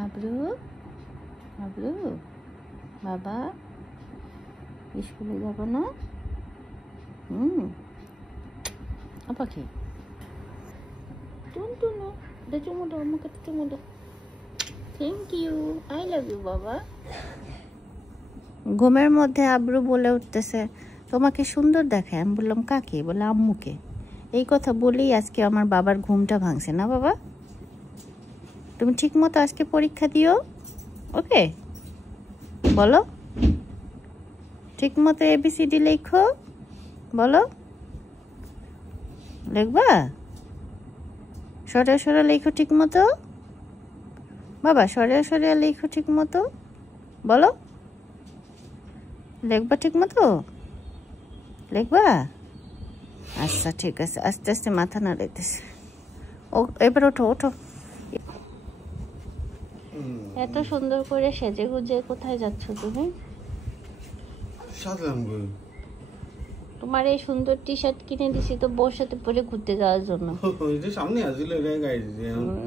আব্রু আব্রু বাবা স্কুলে যাব না? পাখি টুনটুনু দে চুমু দাও, আমাকে চুমু দাও। Thank you, I love you বাবা। ঘুমের মধ্যে আব্রু বলে উঠতেছে তোমাকে সুন্দর দেখায়। আমি বললাম কাকে? বলে আম্মুকে। এই কথা বলেই আজকে আমার বাবার ঘুমটা ভাঙছে না বাবা। তুমি ঠিক মতো আজকে পরীক্ষা দিও, ওকে? বলো ঠিক মতো ABCD লেখো, বলো লিখবা? সরে সরে লেখো ঠিক মতো বাবা, সরে সরে লেখো ঠিক মতো, বলো লিখবা ঠিক মতো? লিখবা? আচ্ছা ঠিক আছে, আস্তে আস্তে মাথা নাড়াইতেছে। ও এবার ওঠো ওঠো। এত সুন্দর করে সেজে গুজে কোথায় যাচ্ছ তুমি? তোমার এই সুন্দর টি-শার্ট কিনে দিছি তো বউর সাথে পরে ঘুরতে যাওয়ার জন্য।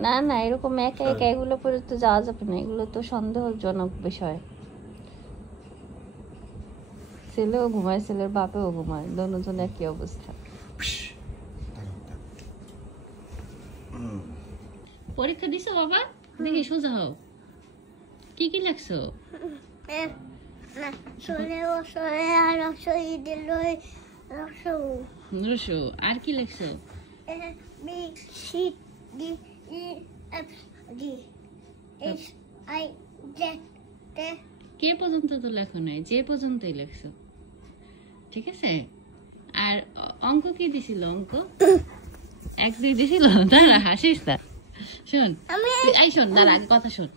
না না, এরকম একা একা এগুলো পরে তো যাওয়া যাবে না, এগুলো তো সন্দেহজনক বিষয়। ছেলেও ঘুমায়, ছেলের বাপেও ঘুমায়, দুজন একই অবস্থা। পরীক্ষা দিছো বাবা? দেখি সোজা হও। কি কি লেখছো? আর কি লেখছো? কে পর্যন্ত তো লেখো নাই, যে পর্যন্তই লেখছো, ঠিক আছে? আর অঙ্ক কি দিছিল? অঙ্ক 1 2 দিছিল? দাঁড়া হাসিস না, শোন এই শোন, দাঁড়া আগে কথা শোন।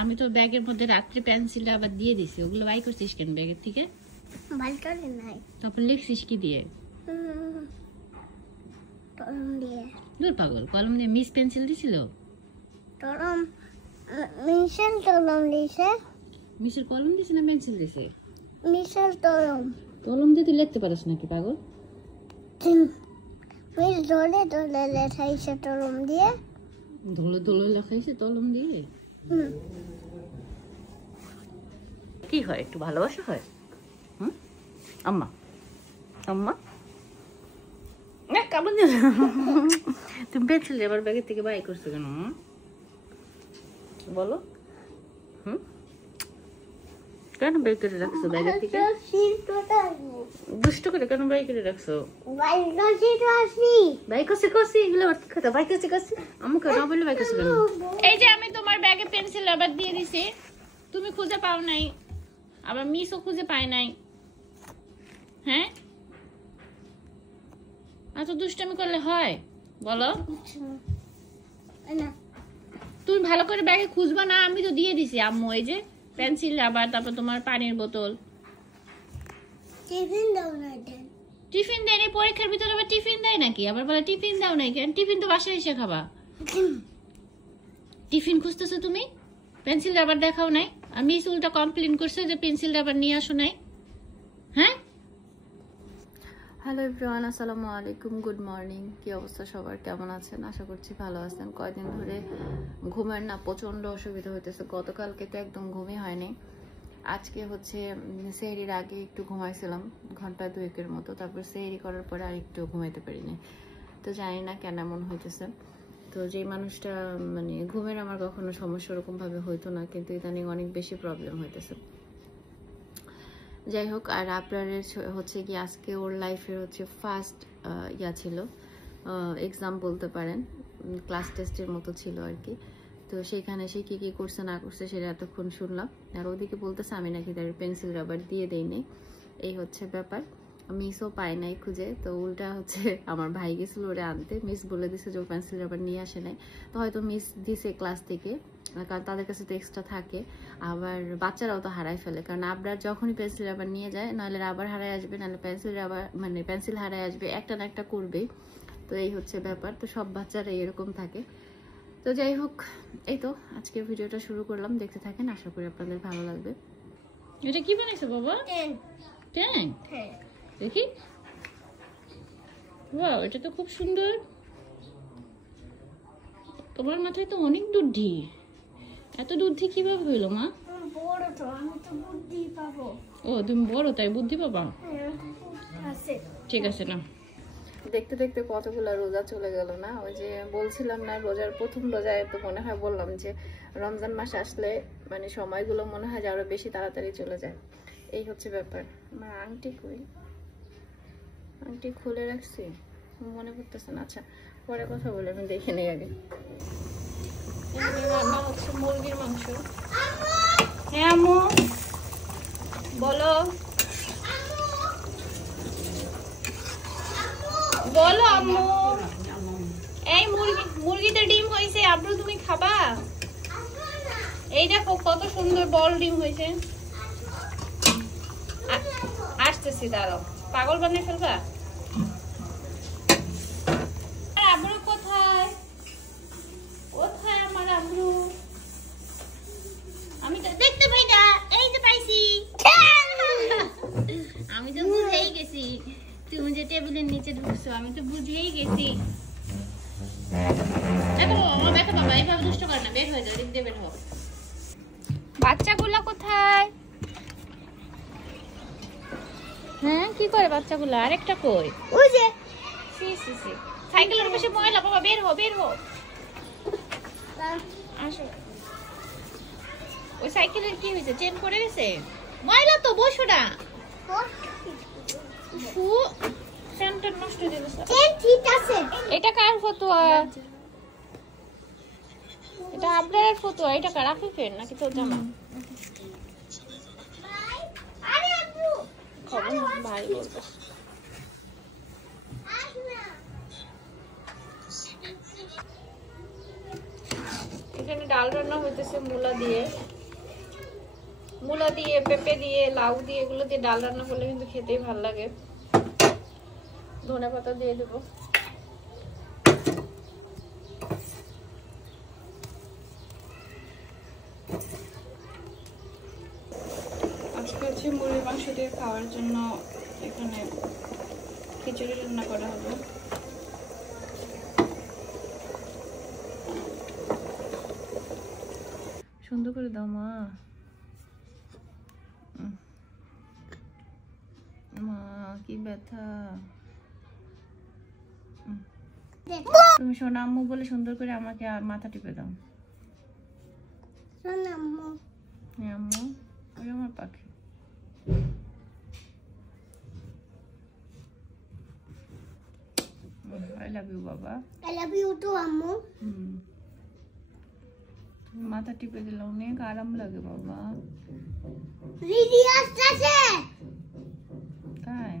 আমি তো ব্যাগের মধ্যে রাত্রে পেন্সিলটা আবার দিয়ে দিছি, ওগুলো বাই করছিস কেন ব্যাগের থেকে? তারপর লিখছিস কি দিয়ে? কলম দিয়ে। দূর পাগল, কলম দিয়ে? মিস পেন্সিল দিছিল? মিসের কলম দিছে না পেন্সিল দিছে? কলম দিয়ে তুই লিখতে পারিস নাকি পাগল? লেখাইছে কলম দিয়ে। ধুলো ধুলো লেখাইছে কলম দিয়ে? কি হয়, একটু ভালোবাসা হয়? আম্মা আম্মা তুমি পেন্সিল এবার ব্যাগের থেকে বাই করছো কেন বলো? কেন বাই করে রাখছো ব্যাগের থেকে? দুষ্ট করে কেন বাই করে রাখছো? বাই করছি করছি, এগুলো কথা বাই করছি করছি, আমাকে না বললে বাই করছো কেন? এই যে আমি তোমার ব্যাগে পেন্সিল আবার দিয়ে দিছি, তুমি খুঁজে পাও নাই, আবার মিসও খুঁজে পায় নাই। হ্যাঁ, এত দুষ্টামি করলে হয় বলো? তুমি ভালো করে ব্যাগে খুঁজবা না? আমি তো দিয়ে দিছি আম্মু, এই যে পেন্সিল, আবার তারপর তোমার পানির বোতল। টিফিন দেয়নি পরীক্ষার ভিতরে? আবার টিফিন দেয় নাকি? আবার বলে টিফিন দাও নাই কেন? টিফিন তো বাসায় এসে খাবা। টিফিন খুঁজতেছো তুমি, পেন্সিল রাবার দেখাও নাই, আর মিস উল্টা কমপ্লেন করছে যে পেন্সিল রাবার নিয়ে আসো নাই। হ্যাঁ, হ্যালো এভরিওয়ান, আসসালামু আলাইকুম, গুড মর্নিং। কি অবস্থা সবার, কেমন আছেন? আশা করছি ভালো আছেন। কয়দিন ধরে ঘুমের না প্রচণ্ড অসুবিধা হইতেছে। গতকালকে তো একদম ঘুমই হয়নি। আজকে হচ্ছে সেহরির আগে একটু ঘুমাইছিলাম, ঘন্টা 2-1 মতো, তারপর সেহরি করার পরে আর একটু ঘুমাইতে পারিনি। তো জানি না কেন এমন হইতেছে। তো যেই মানুষটা মানে ঘুমের আমার কখনো সমস্যা ওরকমভাবে হইতো না, কিন্তু ইদানিং অনেক বেশি প্রবলেম হইতেছে। যাই হোক, আর আপনার হচ্ছে কি আজকে ওর লাইফের হচ্ছে ফার্স্ট ছিল, এক্সাম বলতে পারেন, ক্লাস টেস্টের মতো ছিল আর কি। তো সেইখানে সে কী কী করছে না করছে সেটা এতক্ষণ শুনলাম। আর ওদিকে বলতেছে আমি নাকি তার পেন্সিল রাবার দিয়ে দেই নাই, এই হচ্ছে ব্যাপার। মিসও পায় নাই খুঁজে, তো উল্টা হচ্ছে আমার ভাই গেছিল ওরে আনতে, মিস বলে দিছে যে ও পেন্সিল রাবার নিয়ে আসে নাই। তো হয়তো মিস দিছে ক্লাস থেকে, কারণ তাদের কাছে তো এক্সট্রা থাকে। আবার বাচ্চারাও তো হারাই ফেলে, কারণ আবরার যখনই পেন্সিল রাবার নিয়ে যায়, নাহলে রাবার হারাই আসবে, নাহলে পেন্সিল রাবার মানে পেন্সিল হারাই আসবে, একটা না একটা করবেই। তো এই হচ্ছে ব্যাপার, তো সব বাচ্চারাই এরকম থাকে। তো যাই হোক, এই তো আজকে ভিডিওটা শুরু করলাম, দেখতে থাকেন, আশা করি আপনাদের ভালো লাগবে। এটা কি বানাইছো বাবা? ট্যাং? দেখি, ওয়াও, এটা তো খুব সুন্দর। তোমার মাথায় তো অনেক বুদ্ধি, এত দুধ থেকে কিভাবে হইলো মা? বড় তো, আমি তো বুদ্ধি পাবো। ও তুমি বড় তাই বুদ্ধি পাবা? আছে। ঠিক আছে না। দেখতে দেখতে কতগুলো রোজা চলে গেল না? ওই যে বলছিলাম না, রোজার প্রথম রোজায় তো মনে হয় বললাম যে রমজান মাস আসলে মানে সময়গুলো মনে হয় যে আরো বেশি তাড়াতাড়ি চলে যায়। এই হচ্ছে ব্যাপার। আমার আংটি কই? আংটি খুলে রাখছি, মনে করতেছে না। আচ্ছা পরে কথা বলে, আমি দেখে নেই আগে। রান্না হচ্ছে মুরগির মাংস। হ্যাঁ আম্মু বলো। বলো আম্মু। এই মুরগিতে ডিম হয়েছে, আব্রু তুমি খাবা? এই দেখো কত সুন্দর বল ডিম হয়েছে। আসতেছি দাঁড়াও, পাগল বানিয়ে ফেলবা। আব্রু কোথায়? কোথায় আমার আব্রু? আমি তো দেখতে পাই না। এই যে পাইছি। আমি তো বুঝেই গেছি তুমি যে টেবিলের নিচে ঢুকছো, আমি তো বুঝেই গেছি। দেখো আমার ব্যথা বাবা, এইভাবে দুষ্ট করে না, বের হয়ে যাও, দিক দিয়ে বের হও। বাচ্চাগুলা কোথায়? হ্যাঁ কি করে বাচ্চাগুলা? আরেকটা কই? ওই যে সাইকেলের পাশে ময়লা বাবা, বের হও বের হও। আসো। ওই সাইকেলের কি হয়েছে? চেন পড়ে গেছে? ময়লা তো, বসো না। সেন্টার নষ্ট হয়ে গেছে। ঠিক আছে। এটা কার ফতোয়া? এটা আবরারের ফতোয়া। এটা কার? আফিফের নাকি তোর জামা? আরে আব্বু খবর ভাই বলবো। এখানে ডাল রান্না হইতেছে মূলা দিয়ে, পেঁপে দিয়ে, লাউ দিয়ে, এগুলো দিয়ে ডাল রান্না করলে কিন্তু খেতেই ভালো লাগে। ধনেপাতা দিয়ে দেবো। আজকে হচ্ছে মুরগির মাংস দিয়ে খাওয়ার জন্য এখানে খিচুড়ি রান্না করা হবে। সুন্দর করে দাও মা। মা কি ব্যথা। তুমি সোনা আম্মু বলে সুন্দর করে আমাকে মাথা টিপে দাও। আম্মু হ্যাঁ আম্মু, ওই আমার পাখি। আই লাভ ইউ বাবা। আই লাভ ইউ টু আম্মু। মাথা টিপে দিলে অনেক আরাম লাগে বাবা। দিদি আসছে। তাই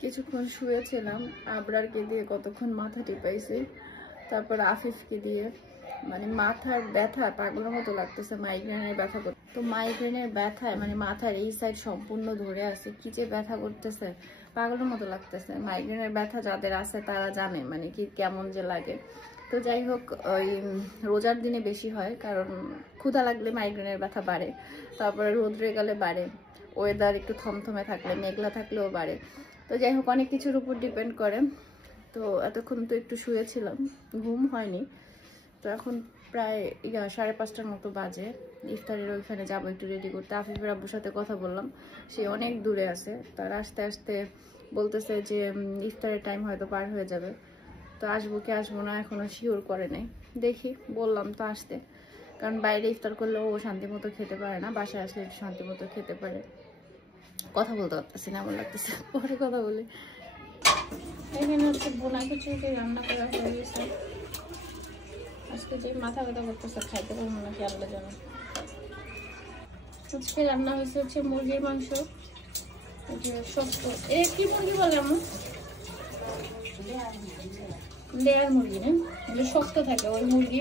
কিছুক্ষণ শুয়েছিলাম, আবরারকে দিয়ে কতক্ষণ মাথা টিপাইছি, তারপর আফিফকে দিয়ে। মানে মাথার ব্যথা পাগলের মতো লাগতেছে, মাইগ্রেনের ব্যথা করতে। তো মাইগ্রেনের ব্যথায় মানে মাথার এই সাইড সম্পূর্ণ ধরে আছে, কি যে ব্যথা করতেছে, পাগলের মতো লাগতেছে। মাইগ্রেনের ব্যথা যাদের আছে তারা জানে মানে কি কেমন যে লাগে। তো যাই হোক, ওই রোজার দিনে বেশি হয়, কারণ ক্ষুধা লাগলে মাইগ্রেনের ব্যথা বাড়ে, তারপরে রোদ্রে গেলে বাড়ে, ওয়েদার একটু থমথমে থাকলে, মেঘলা থাকলেও বাড়ে। তো যাই হোক অনেক কিছুর উপর ডিপেন্ড করে। তো এতক্ষণ তো একটু শুয়েছিলাম, ঘুম হয়নি। তো এখন প্রায় 5:30টার মতো বাজে। ইফতারের ওইখানে যাবো একটু রেডি করতে। আফিফের আব্বুর সাথে কথা বললাম, সে অনেক দূরে আছে, তার আসতে আসতে বলতেছে যে ইফতারের টাইম হয়তো পার হয়ে যাবে। তো আসবো কি আসবো না এখনো শিওর করে নেই, দেখি। বললাম তো আসতে, কারণ বাইরে ইফতার করলেও ও শান্তি মতো খেতে পারে না, বাসায় আসলে শান্তি মতো খেতে পারে। কথা বলতে পারতেছি না, এমন লাগতেছে, পরে কথা বলি। এখানে হচ্ছে বোনা খিচুড়ি রান্না করা হয়ে গেছে। আজকে যে মাথা ব্যথা করতেছে, খাইতে পারবো না খেয়ালের জন্য। আজকে রান্না হয়েছে হচ্ছে মুরগির মাংস, শক্ত। এ কি মুরগি বলে আমার? লেয়ার মুরগি না, এগুলো শক্ত থাকে ওই মুরগি।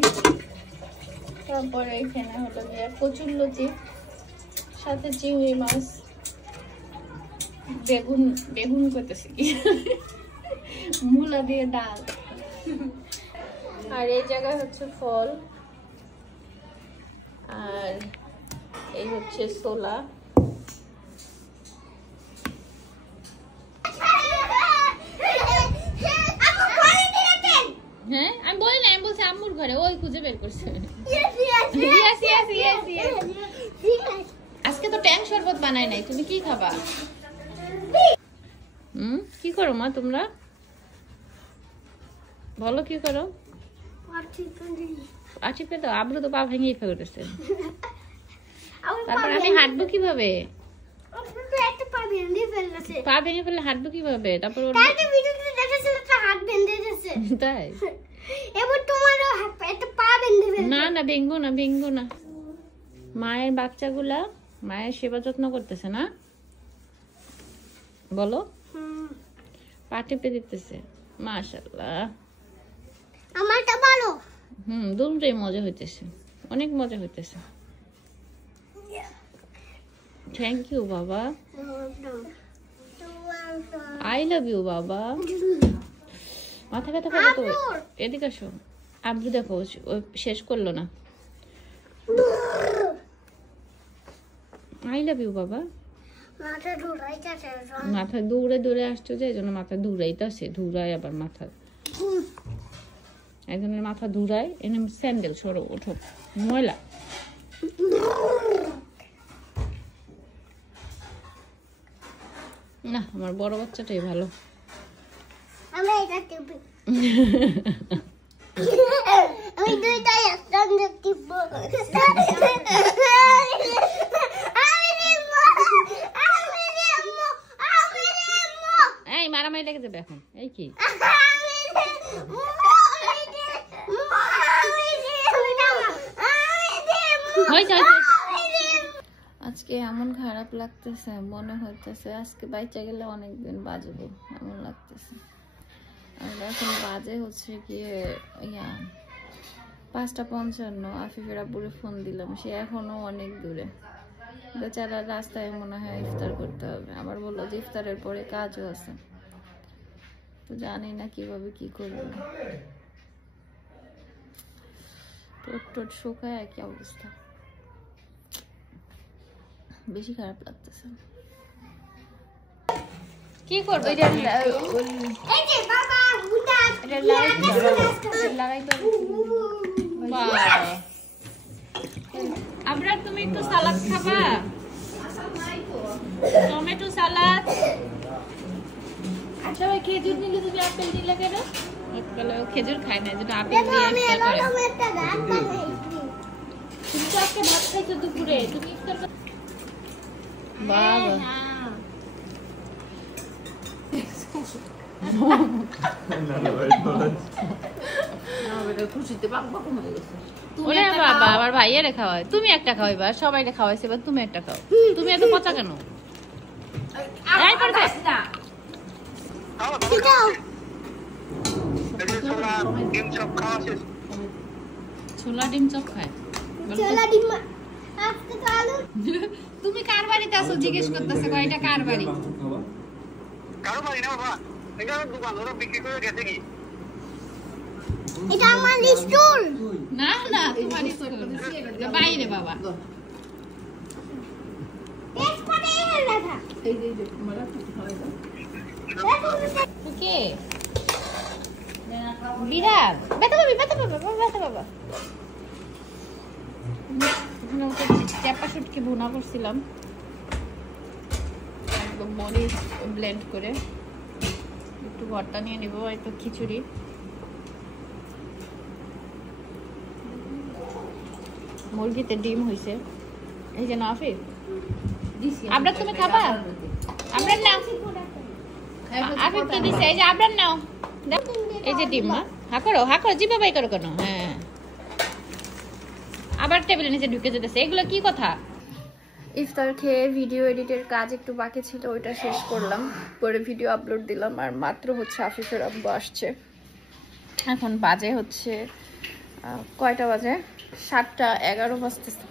তারপরে এখানে হলো গিয়ে কচুর লতি, সাথে চিংড়ি মাছ, বেগুন করতেছি কি, মূলা দিয়ে ডাল। আর এই জায়গায় হচ্ছে ফল, আর এই হচ্ছে ছোলা। হ্যাঁ আমি বলি না, আমি বলছে আম্মুর ঘরে, ওই খুঁজে বের করছে। আজকে তো ট্যাং শরবত বানাই নাই, তুমি কি খাবা? কি করো মা তোমরা? বলো কি করো? আচিপে তো আব্রু তো পা ভেঙেই ফেলেছে। তারপর আমি হাঁটবো কিভাবে? পা ভেঙে ফেললে হাঁটবো কিভাবে? তারপর তাই না না ভেঙ্গো না, ভেঙ্গো না। মায়ের বাচ্চাগুলা মায়ের সেবা যত্ন করতেছে না, বলো পা টিপে দিতেছে। মাশাআল্লাহ, আমারটা ভালো। দুটোই মজা হইতেছে, অনেক মজা হইতেছে। থ্যাংক ইউ বাবা, আই লাভ ইউ বাবা। মাথা ব্যথা করে তো, এদিকে আসো। আব্বু দেখো শেষ করলো না। আই লাভ ইউ বাবা। মাথা দৌড়ে দৌড়ে আসছো যে, এই জন্য মাথা দৌড়াইতেছে, দৌড়ায় আবার মাথা। একজনের মাথা দৌড়ায়, এনে স্যান্ডেল সরো, ওঠো, ময়লা। না, আমার বড় বাচ্চাটাই ভালো। আমি দুইটাই একসঙ্গে টিপবো। এই মারামারি লেগে যাবে এখন। এই কি আজকে এমন খারাপ লাগতেছে, মনে হইতেছে আজকে বাইচা গেলে অনেকদিন বাজবো এমন লাগতেছে। আমরা এখন বাজে হচ্ছে গিয়ে 5:55। আফিফের আব্বুরে ফোন দিলাম, সে এখনো অনেক দূরে, বেচারা রাস্তায় মনে হয় ইফতার করতে হবে। আবার বললো যে ইফতারের পরে কাজও আছে, তো জানি না কিভাবে কি করবো। টোট শুকায় একই অবস্থা, বেশি খারাপ লাগতেছে। কি করবো? আবরার তুমি একটু সালাদ খাবা? টমেটো সালাদ। আচ্ছা ভাই, খেজুর নিলে তুমি আপেল নিলে কেন? খেজুর খায় না, যেটা আপেল দিয়ে ইফতার করে। তুমি তো আজকে ভাত খাইছো দুপুরে, তুমি ইফতার বাবা। আমার ভাইয়ারে খাওয়ায়, তুমি একটা খাওয়াইবা, সবাইকে খাওয়াইছে, এবার তুমি একটা খাও। তুমি এত পচা কেন? ছোলা ডিম চপ খায়। তুমি কার বাড়িতে আছো জিজ্ঞেস করতেছে, কয়টা কার বাড়ি? কারো বাড়ি না বাবা, এটা দোকান, ওরা বিক্রি করে গেছে কি? এটা আমার স্টুল। না না, তোমার স্টুল বাইরে বাবা। ওকে বিড়াল, ব্যথা পাবি, ব্যথা পাবা, ব্যথা পাবা। চাপা শুটকি ভুনা করছিলাম একদম মরিচ ব্লেন্ড করে, একটু ভর্তা নিয়ে নিব, একটু খিচুড়ি। মুরগিতে ডিম হয়েছে, এই যে আফিফ। আবরার তুমি খাবা? আবরার নাও, আফিফকে দিছে, এই যে আবরার নাও। এই যে ডিম, হা করো, হা করো, জিভে বাই করো কেন? হ্যাঁ, আবার টেবিলের নিচে ঢুকে যেতেছে, এগুলো কি কথা? ইফতার খেয়ে ভিডিও এডিটের কাজ একটু বাকি ছিল, ওইটা শেষ করলাম, পরে ভিডিও আপলোড দিলাম। আর মাত্র হচ্ছে আফিফের আব্বু আসছে, এখন বাজে হচ্ছে কয়টা বাজে? 7:11 বাজতেছে,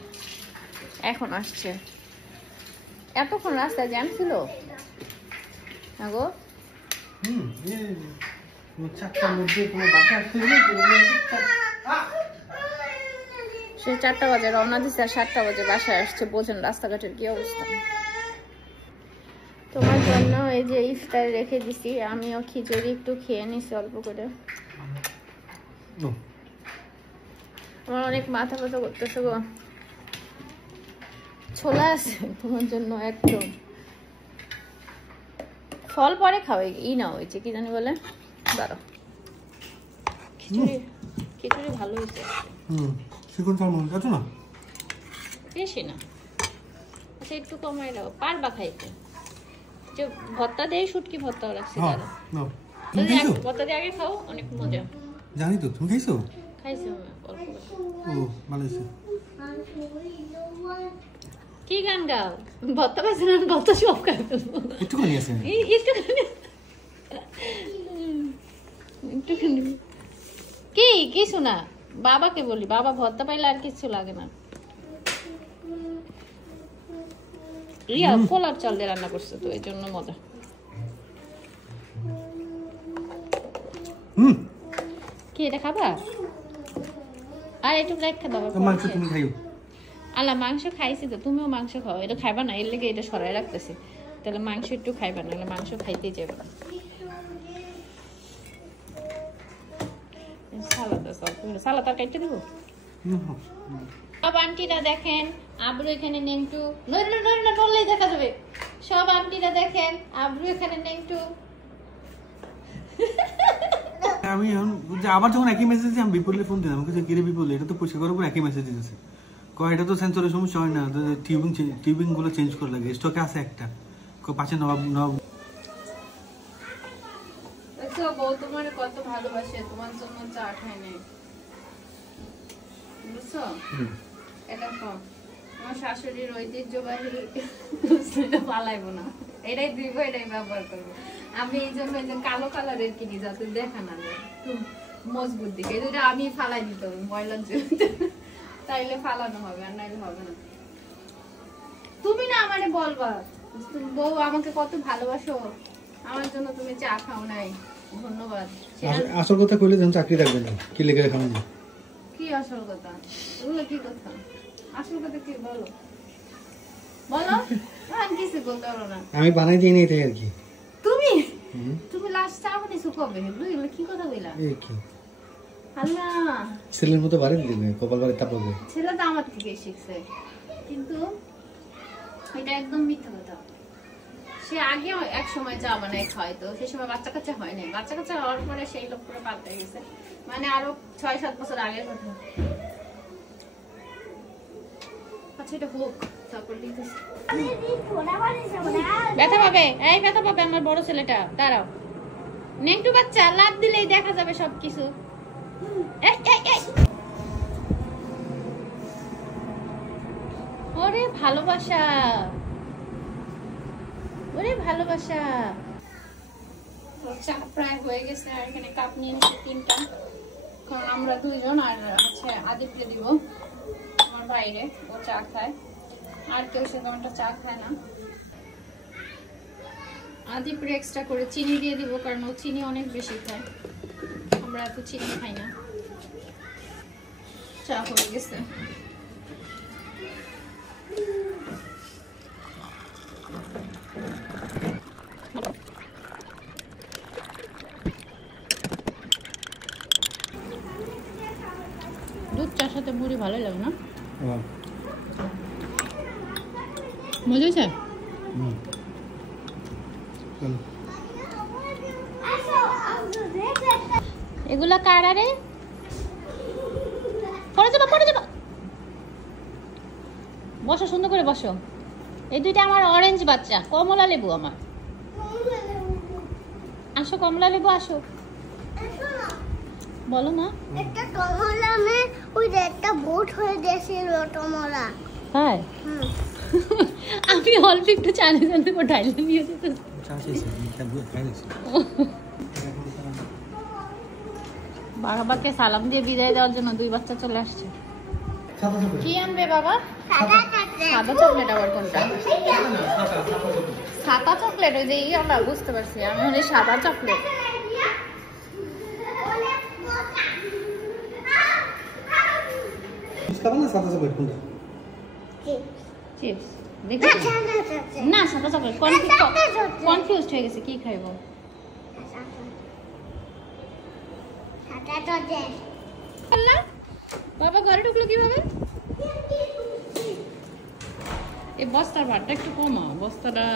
এখন আসছে। এতক্ষণ রাস্তায় জ্যাম ছিল গো। সে 4টা বাজে রওনা দিচ্ছে, আর 7টা বাজে বাসায় আসছে। বোঝেন রাস্তাঘাটের কি অবস্থা। তোমার জন্য এই যে ইফতার রেখে দিছি, আমিও খিচুড়ি একটু খেয়ে নিছি অল্প করে। আমার অনেক মাথা ব্যথা করতেছে গো। ছোলা আছে তোমার জন্য একদম। ফল পরে খাওয়াই না হয়েছে কি জানি বলে। দাঁড়াও, খিচুড়ি ভালো হয়েছে। চিকন চাল মনে আছে না? বেশি না, আচ্ছা একটু কমাই দাও। পারবা খাইতে? যে ভর্তা দিয়ে শুটকি ভর্তা রাখছি দাঁড়াও। ভর্তা দিয়ে আগে খাও, অনেক মজা। জানি তো, তুমি খাইছো? খাইছি আমি অল্প। ও ভালো হয়েছে। কি গান গাও? ভর্তা পাইছে না? ভর্তা সব খাই ফেলবো। একটুখানি আছে। একটুখানি কি কি শোনা? বাবাকে বলি, বাবা ভর্তা পাইলে আর কিছু লাগে না। রিয়া পোলাপ চাল দিয়ে রান্না করছে তো, এই জন্য মজা। কি এটা খাবা? আর একটু রেখে দাও। মাংস তুমি খাইও? আল্লাহ মাংস খাইছি তো, তুমিও মাংস খাও। এটা খাইবা না, এর লেগে এটা সরাই রাখতেছি। তাহলে মাংস একটু খাইবা না, মাংস খাইতেই যাবে না। সালাদ আর কাটতে দেবো। সব আন্টিরা দেখেন, আব্রু এখানে নেংটু। নড়লেই দেখা যাবে। সব আন্টিরা দেখেন, আব্রু এখানে নেংটু। আমি আবার যখন একই মেসেজ আমি বিপুলের ফোন দিলাম, আমাকে কিরে বিপুল এটা তো পরিষ্কার করার পর একই মেসেজ দিতেছে। এটা তো সেন্সরের সমস্যা হয় না, টিউবিং গুলো চেঞ্জ করে লাগে, স্টকে আছে একটা। পাশে নবাব দেখো বউ তোমার কত ভালোবাসে, তোমার জন্য চা খাই নাই বুঝছো? এটা কম আমার শাশুড়ির ঐতিহ্যবাহী পালাইবো না, এটাই দিব, এটাই ব্যবহার করবো। আমি এই জন্য যে কালো কালারের কিনি, যাতে দেখা না যায়, একটু মজবুত দিকে। এটা আমি ফালাই দিতে হবে ময়লার জন্য, তাইলে ফালানো হবে, আর নাইলে হবে না। তুমি না আমারে বলবা বউ আমাকে কত ভালোবাসো, আমার জন্য তুমি চা খাও নাই, ধন্যবাদ। আসল কথা কইলে যখন চাকরি রাখবে না, কি লেগে রাখা না? কি আসল কথা? এগুলো কি কথা? আসল কথা কি বলো, বলো। আমি কিছু বলতে পারো না। আমি বানাই দিই না, এটাই আর কি। তুমি লাস্ট চা বানিয়েছো কবে? এগুলো কি কথা কইলা? এই কি আল্লাহ, ছেলের মতো বাড়ি দিবে, কপাল বাড়ি তাপাবে। ছেলে তো আমার থেকে শিখছে, কিন্তু এটা একদম মিথ্যা কথা। সে আগে এক সময় চা বানায় খাওয়াইতো, সেই সময় বাচ্চা কাচ্চা হয় নাই। বাচ্চা কাচ্চা হওয়ার পরে সেই লোক পুরো পাল্টে গেছে, মানে আরো 6-7 বছর আগের কথা। আচ্ছা এটা হোক, তারপর দিতেছি। ব্যথা পাবে, এই ব্যথা পাবে আমার বড় ছেলেটা। দাঁড়াও, নেংটু বাচ্চা, লাভ দিলেই দেখা যাবে সবকিছু। ওরে ভালোবাসা, ওরে ভালোবাসা। চা প্রায় হয়ে গেছে, আর এখানে কাপ নিয়ে নিচ্ছি 3টা, কারণ আমরা 2জন। আর হচ্ছে আদিপকে দিব, আমার বাইরে, ও চা খায়, আর কেউ সেরকম একটা চা খায় না। আদিপরে এক্সট্রা করে চিনি দিয়ে দিব, কারণ ও চিনি অনেক বেশি খায়, আমরা এত চিনি খাই না। চা হয়ে গেছে। দুধ চার সাথে মুড়ি ভালোই লাগে না? মজা হয়েছে? এগুলা কার? আরে পড়ে যাবা, পড়ে যাবা। বসো, সুন্দর করে বসো। এই দুইটা আমার অরেঞ্জ বাচ্চা, কমলা লেবু আমার। আসো কমলা লেবু, আসো। বলো না। একটা কমলা মে ওই যে একটা বোট হয়ে গেছিল কমলা। হ্যাঁ, আমি অল্প একটু চালে চালে ঢাইলে নিয়ে যেতে। বাবাকে সালাম দিয়ে বিদায় দেওয়ার জন্য 2 বাচ্চা চলে আসছে। কি আনবে বাবা? সাদা চকলেট। আবার কোনটা? সাদা চকলেট, ওই যে আমরা বুঝতে পারছি, আমি হলে সাদা চকলেট। চিপস দেখি না, সাদা চকলেট। কনফিউজড হয়ে গেছে, কি খাইবো? বাবা ঘরে ঢুকলো কিভাবে? এই বস্তার ভারটা একটু কমা, বস্তাটা